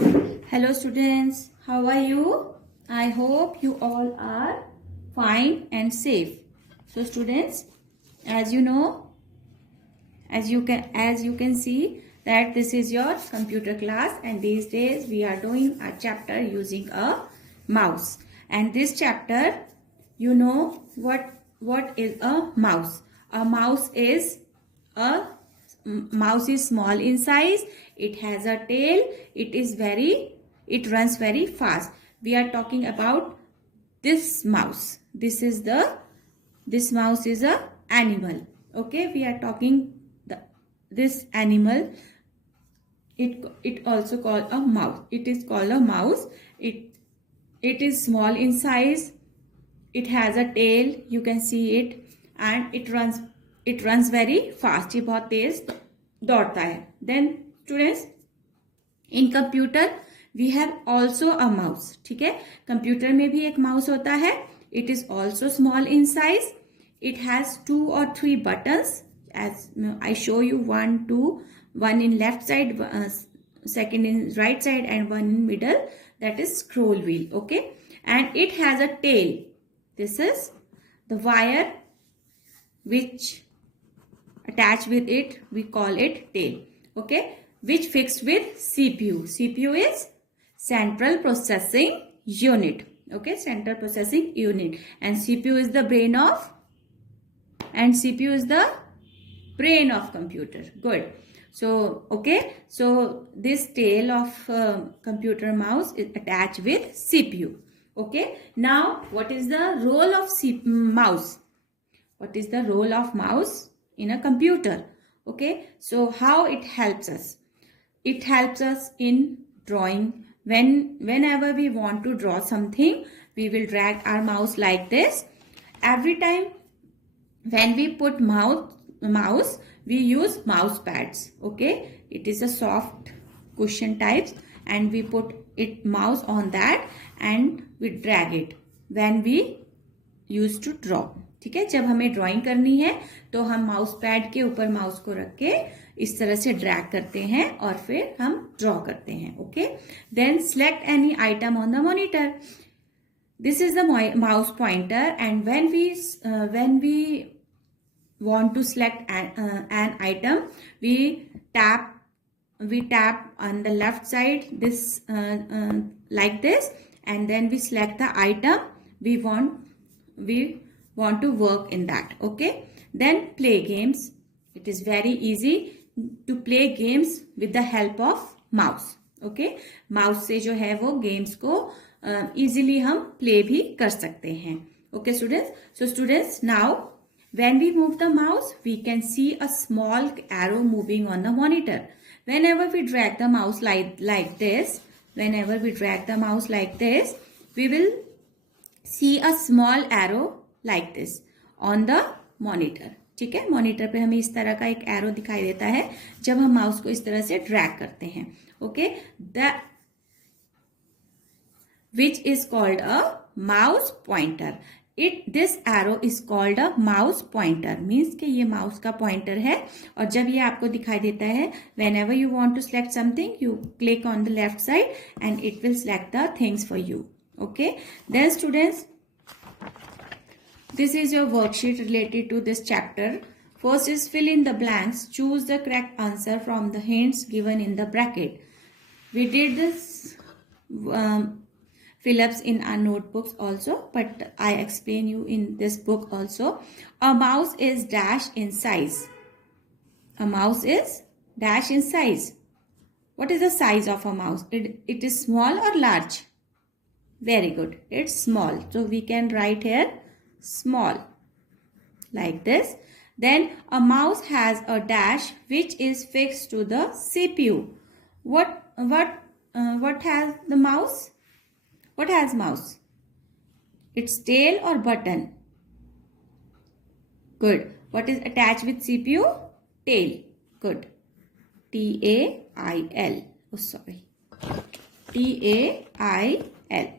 Hello students, how are you? I hope you all are fine and safe. So students, as you know, as you can see that this is your computer class, and these days we are doing a chapter using a mouse. And this chapter, you know what is a mouse? A mouse is small in size. It has a tail. It runs very fast. We are talking about this mouse. This mouse is a animal. Okay, we are talking this animal. It also called a mouse. It is called a mouse. It is small in size. It has a tail. You can see it, and it runs very fast. ये बहुत तेज दौड़ता है. Then students, in computer we have also a mouse. ठीक है, computer में भी एक mouse होता है. It is also small in size. It has 2 or 3 buttons, as I show you. 1, 2, one in left side, second in right side, and one in middle. That is scroll wheel. Okay, and it has a tail. This is the wire which attach with it. We call it tail. Okay, which fixed with CPU. CPU is central processing unit. Okay, central processing unit, and CPU is the brain of computer. Good. So okay, so this tail of computer mouse is attached with CPU. Okay, now what is the role of mouse? What is the role of mouse in a computer? Okay, so how it helps us? It helps us in drawing. Whenever we want to draw something, we will drag our mouse like this. Every time when we put mouse, we use mouse pads. Okay, it is a soft cushion types, and we put it mouse on that, and we drag it when we used to draw. ठीक है, जब हमें drawing करनी है तो हम mouse pad के ऊपर माउस को रख के इस तरह से ड्रैग करते हैं और फिर हम ड्रॉ करते हैं. Okay, then select any item on the monitor. This is the mouse pointer, and when we want to select an item, we tap on the left side this like this, and then we select the item we want to work in that. Okay, then play games. It is very easy to play games with the help of mouse. Okay, mouse से जो है वो games को easily हम play भी कर सकते हैं. Okay students, so students, now when we move the mouse, we can see a small arrow moving on the monitor. Whenever we drag the mouse like this, we will see a small arrow like this on the monitor. ठीक है, monitor पे हमें इस तरह का एक arrow दिखाई देता है जब हम माउस को इस तरह से ड्रैग करते हैं. Okay, which is called a mouse pointer. This arrow is called a mouse pointer. Means कि ये माउस का पॉइंटर है, और जब ये आपको दिखाई देता है, whenever you want to select something, you click on the left side and it will select the things for you. Okay, then students, this is your worksheet related to this chapter. First is fill in the blanks. Choose the correct answer from the hints given in the bracket. We did this fill-ups in our notebooks also, but I explain you in this book also. A mouse is dash in size. A mouse is dash in size. What is the size of a mouse? It is small or large? Very good. It's small. So we can write here small like this. Then a mouse has a dash which is fixed to the CPU. What has the mouse? What has mouse? Its tail or button? Good. What is attached with CPU? Tail. Good. T-A-I-L. Oh, sorry. T-A-I-L.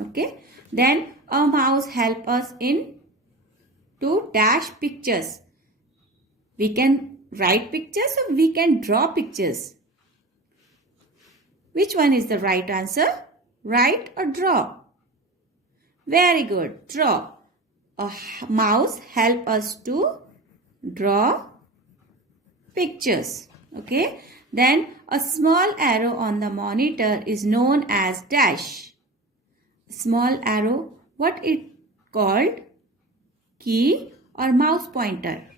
Okay. Then a mouse help us in to dash pictures. We can write pictures or we can draw pictures. Which one is the right answer? Write or draw? Very good. Draw. A mouse help us to draw pictures. Okay. Then a small arrow on the monitor is known as dash. Small arrow, what it called? Key or mouse pointer?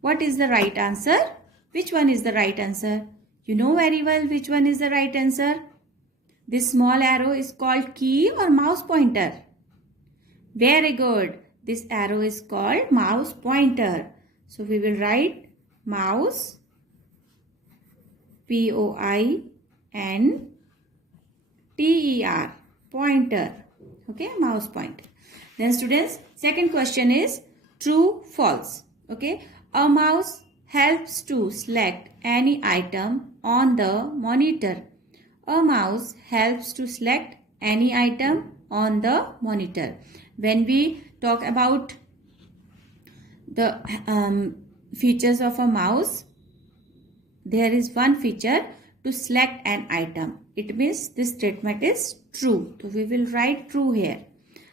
What is the right answer? Which one is the right answer? You know very well which one is the right answer. This small arrow is called key or mouse pointer? Very good. This arrow is called mouse pointer. So we will write mouse, P-O-I-N-T-E-R, pointer. Okay, mouse pointer. Then students, second question is true, false. Okay, a mouse helps to select any item on the monitor. A mouse helps to select any item on the monitor. When we talk about the features of a mouse, there is one feature to select an item. It means this statement is true. So we will write true here.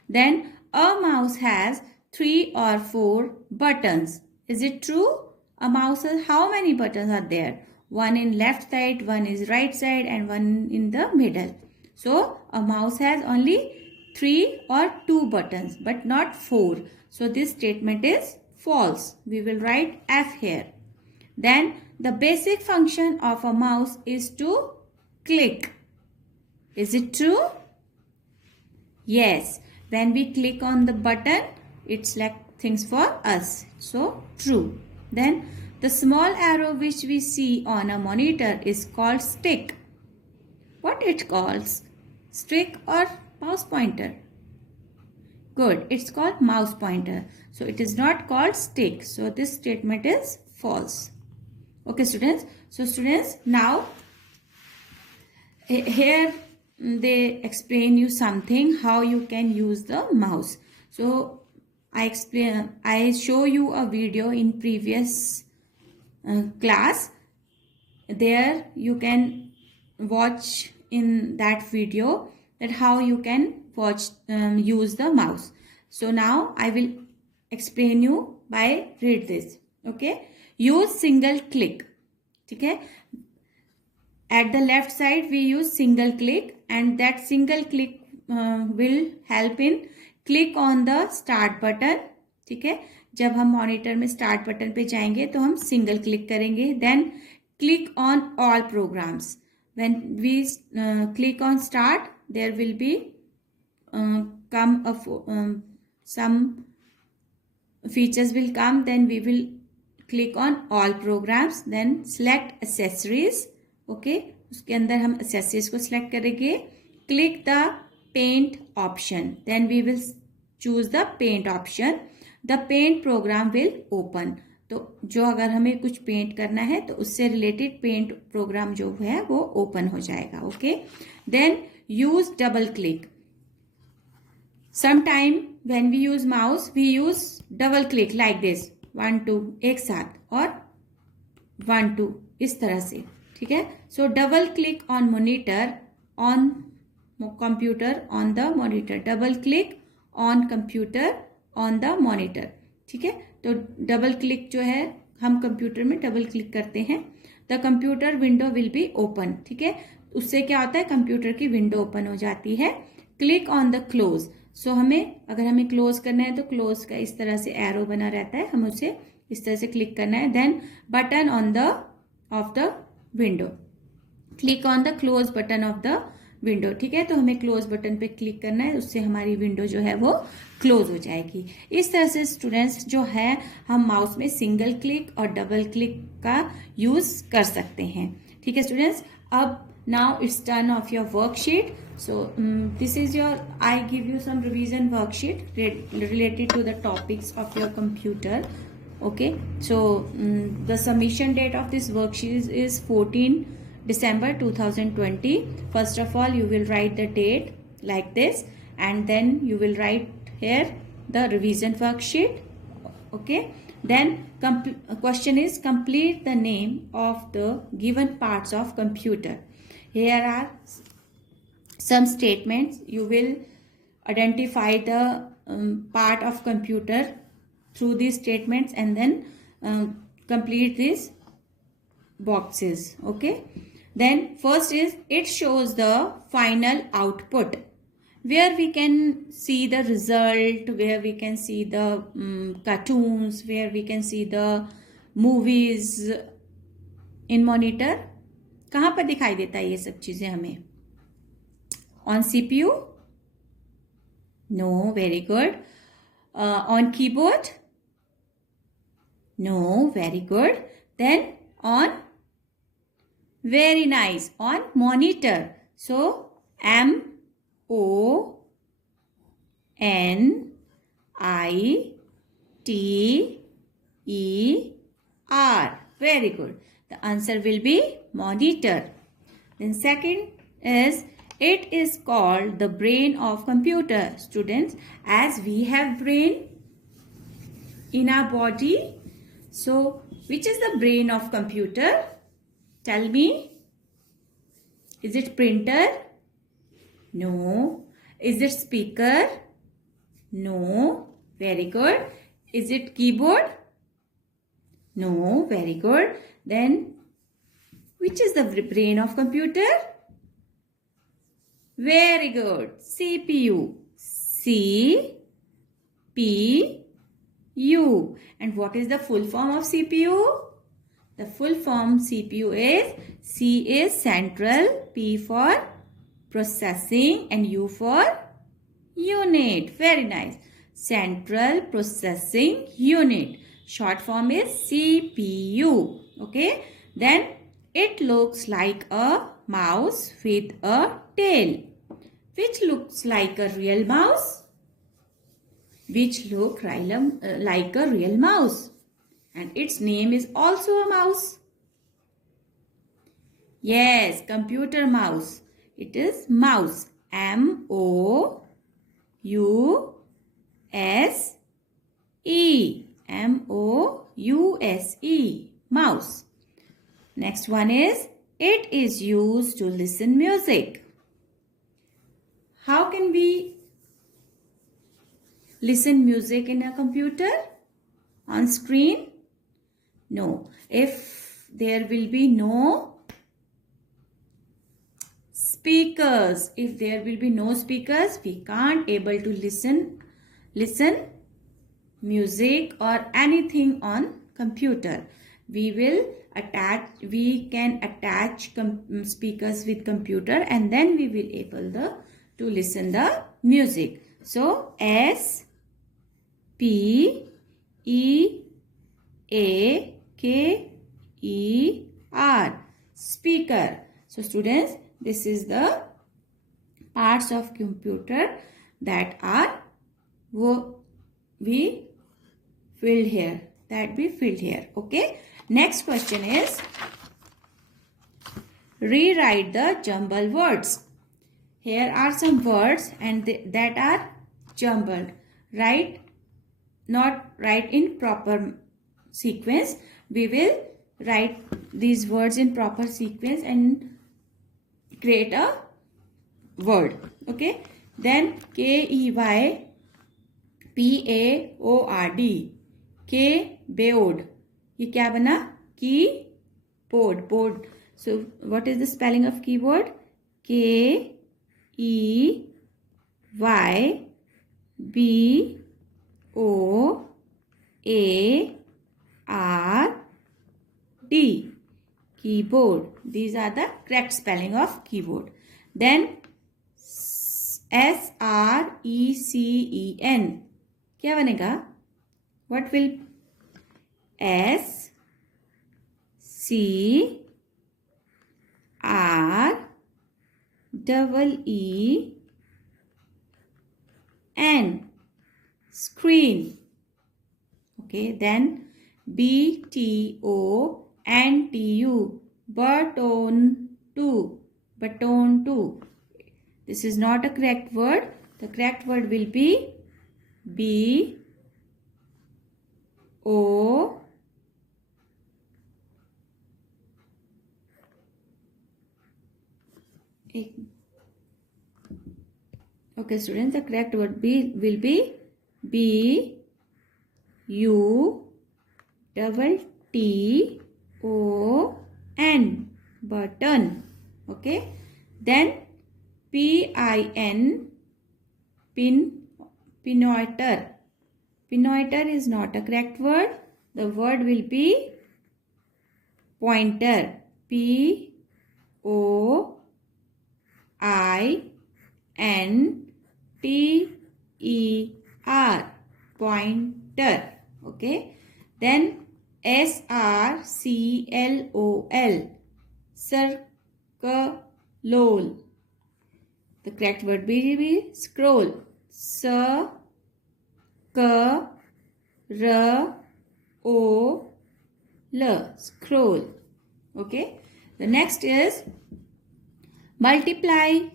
Then a mouse has 3 or 4 buttons. Is it true? A mouse has how many buttons are there? One in left side, one is right side and one in the middle. So a mouse has only 3 or 2 buttons but not 4. So this statement is false. We will write F here. Then the basic function of a mouse is to click. Is it true? Yes. When we click on the button, it selects things for us. So true. Then the small arrow which we see on a monitor is called stick. What it calls? Stick or mouse pointer? Good. It's called mouse pointer. So it is not called stick. So this statement is false. Okay, students. So students, now here they explain you something how you can use the mouse. So I show you a video in previous class. There you can watch in that video that how you can use the mouse. So now I will explain you by read this. Okay, use single click. Okay, at the left side we use single click and that single click will help in click on the start button. ठीक है, जब हम monitor में start button पे जाएंगे तो हम single click करेंगे. Then click on all programs. When we click on start there will be some features will come. Then we will click on all programs. Then select accessories. Okay, उसके अंदर हम accessories को select करेंगे. Click the paint option. Then we will choose the paint option. The paint program will open. तो जो अगर हमें कुछ पेंट करना है तो उससे रिलेटेड पेंट प्रोग्राम जो है वो ओपन हो जाएगा. Okay, then use double click. Sometime when we use mouse, we use double click like this. 1 2 एक साथ और 1 2 इस तरह से. ठीक है. So double click on monitor on computer on the monitor. Double click on computer on the monitor. ठीक है. तो डबल क्लिक जो है हम कंप्यूटर में डबल क्लिक करते हैं. The computer window will be open. ठीक है. उससे क्या होता है, कंप्यूटर की विंडो ओपन हो जाती है. Click on the close. So अगर हमें क्लोज करना है तो क्लोज का इस तरह से एरो बना रहता है, हम उसे इस तरह से क्लिक करना है. Then button on the of the window. Click on the close button of the window. ठीक है. तो हमें क्लोज बटन पे क्लिक करना है, उससे हमारी विंडो जो है वो क्लोज हो जाएगी. इस तरह से स्टूडेंट्स जो है हम माउस में सिंगल क्लिक और डबल क्लिक का यूज कर सकते हैं. ठीक है स्टूडेंट्स. अब now it's turn of your worksheet. So this is your, I give you some revision worksheet related to the topics of your computer. Okay, so the submission date of this worksheet is 14 December 2020. First of all you will write the date like this and then you will write here the revision worksheet. Okay, Then question is complete the name of the given parts of computer. Here are some statements. You will identify the part of computer through these statements and then complete these boxes. Okay. Then first is it shows the final output, where we can see the result, where we can see the cartoons, where we can see the movies in monitor. कहाँ पर दिखाई देता है ये सब चीजें हमें? On CPU? No, very good. On keyboard? No, very good. Then on, very nice, on monitor. So MONITER. Very good. The answer will be monitor. Then second is it is called the brain of computer. Students, as we have brain in our body, so which is the brain of computer? Tell me. Is it printer? No. Is it speaker? No. Very good. Is it keyboard? No. Very good. Then which is the brain of computer? Very good. CPU. CPU. And what is the full form of CPU? The full form CPU is C is central, P for processing and U for unit. Very nice. Central Processing Unit. Short form is CPU. Okay. Then it looks like a mouse with a tail. Which looks like a real mouse? Which look like a real mouse? And its name is also a mouse. Yes, computer mouse. It is mouse. M-O-U-S-E. M-O-U-S-E. Mouse. Next one is it is used to listen music. How can we listen music in a computer? On screen? No. If there will be no speakers, if there will be no speakers, we can't able to listen music or anything on computer. We can attach speakers with computer and then we will able to listen the music. So S-P-E-A-K-E-R, speaker. So students, this is the parts of computer that are we filled here. Okay. Next question is rewrite the jumbled words. Here are some words and that are jumbled. Not write in proper sequence. We will write these words in proper sequence and create a word. Okay. Then Keyboard. Keyboard. ये क्या बना? Keyboard. So what is the spelling of keyboard? Keyboard. Keyboard. These are the correct spelling of keyboard. Then SRECEN. क्या बनेगा? What will SCREEN. Screen. Okay. Then BTONTU. Button. This is not a correct word. The correct word will be O okay students, the correct word will be B U double T O N, button. Okay, then PIN, pinnoiter. Pinnoiter is not a correct word. The word will be pointer. P O I N T E R, pointer. Okay, then SRCLOL, circlol. The correct word will be scroll. Scroll. Okay, the next is multiple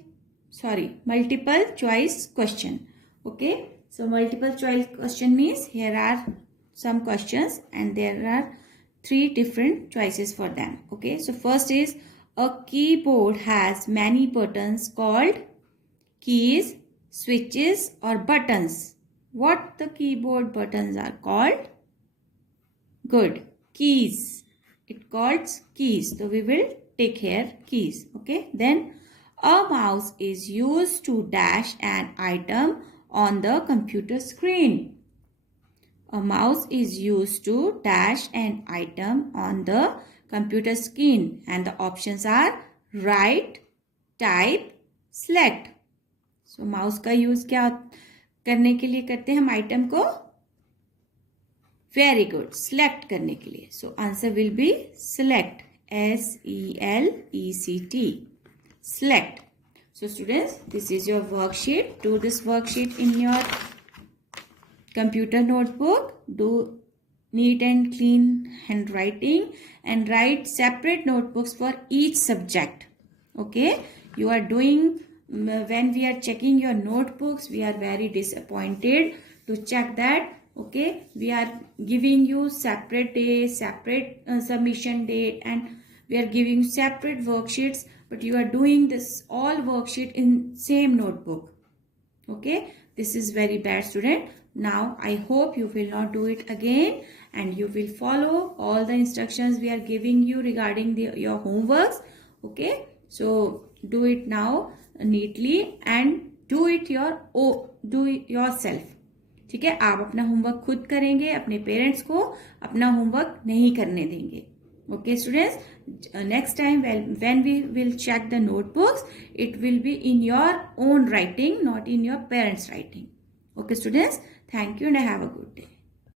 choice question. Okay, so multiple choice question means here are some questions and there are 3 different choices for them. Okay, so first is a keyboard has many buttons called keys, switches or buttons. What the keyboard buttons are called? Good, keys. It calls keys. So we will take here keys. Okay, then a mouse is used to dash an item on the computer screen. A mouse is used to dash an item on the computer screen and the options are write, type, select. So mouse का use क्या करने के लिए करते हैं हम item को? Very good, select करने के लिए. So answer will be select. SELECT. Select. So students, this is your worksheet. Do this worksheet in your computer notebook. Do neat and clean handwriting and write separate notebooks for each subject. Okay, you are doing, when we are checking your notebooks, we are very disappointed to check that. Okay, we are giving you separate day, separate submission date, and we are giving separate worksheets, but you are doing this all worksheet in same notebook. Okay, this is very bad, student. Now I hope you will not do it again and you will follow all the instructions we are giving you regarding your homeworks. Okay, so do it now neatly and do it yourself. ठीक है, आप अपना homework खुद करेंगे, अपने parents को अपना homework नहीं करने देंगे. Okay students, next time when we will check the notebooks, it will be in your own writing, not in your parents' writing. Okay students, thank you and have a good day.